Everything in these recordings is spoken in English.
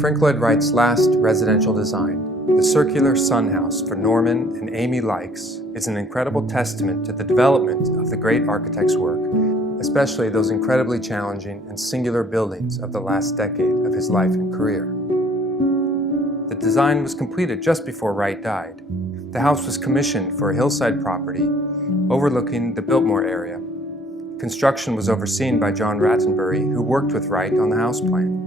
Frank Lloyd Wright's last residential design, the circular sun house for Norman and Amy Lykes, is an incredible testament to the development of the great architect's work, especially those incredibly challenging and singular buildings of the last decade of his life and career. The design was completed just before Wright died. The house was commissioned for a hillside property overlooking the Biltmore area. Construction was overseen by John Rattenbury, who worked with Wright on the house plan.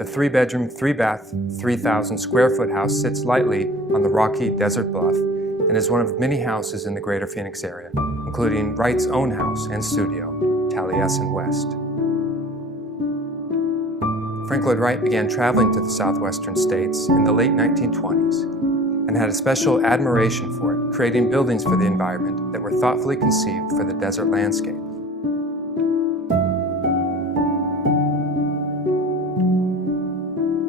The 3-bedroom, 3-bath, 3,000 square foot house sits lightly on the rocky desert bluff and is one of many houses in the greater Phoenix area, including Wright's own house and studio, Taliesin West. Frank Lloyd Wright began traveling to the southwestern states in the late 1920s and had a special admiration for it, creating buildings for the environment that were thoughtfully conceived for the desert landscape.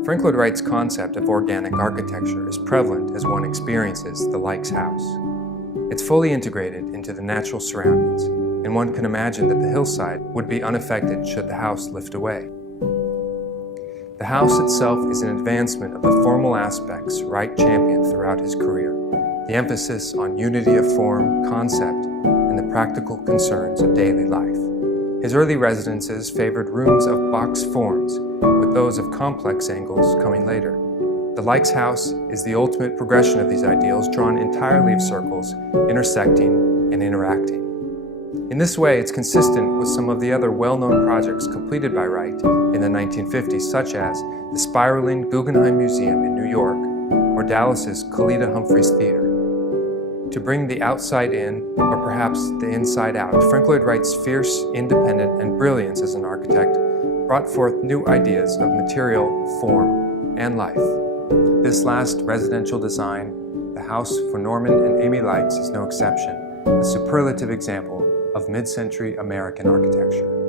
Frank Lloyd Wright's concept of organic architecture is prevalent as one experiences the Lykes house. It's fully integrated into the natural surroundings, and one can imagine that the hillside would be unaffected should the house lift away. The house itself is an advancement of the formal aspects Wright championed throughout his career, the emphasis on unity of form, concept, and the practical concerns of daily life. His early residences favored rooms of box forms, with those of complex angles coming later. The Lykes house is the ultimate progression of these ideals, drawn entirely of circles, intersecting and interacting. In this way, it's consistent with some of the other well-known projects completed by Wright in the 1950s, such as the spiraling Guggenheim Museum in New York or Dallas's Kalita Humphreys Theater. To bring the outside in, or perhaps the inside out, Frank Lloyd Wright's fierce, independent, and brilliance as an architect brought forth new ideas of material, form, and life. This last residential design, the house for Norman and Amy Lykes, is no exception, a superlative example of mid-century American architecture.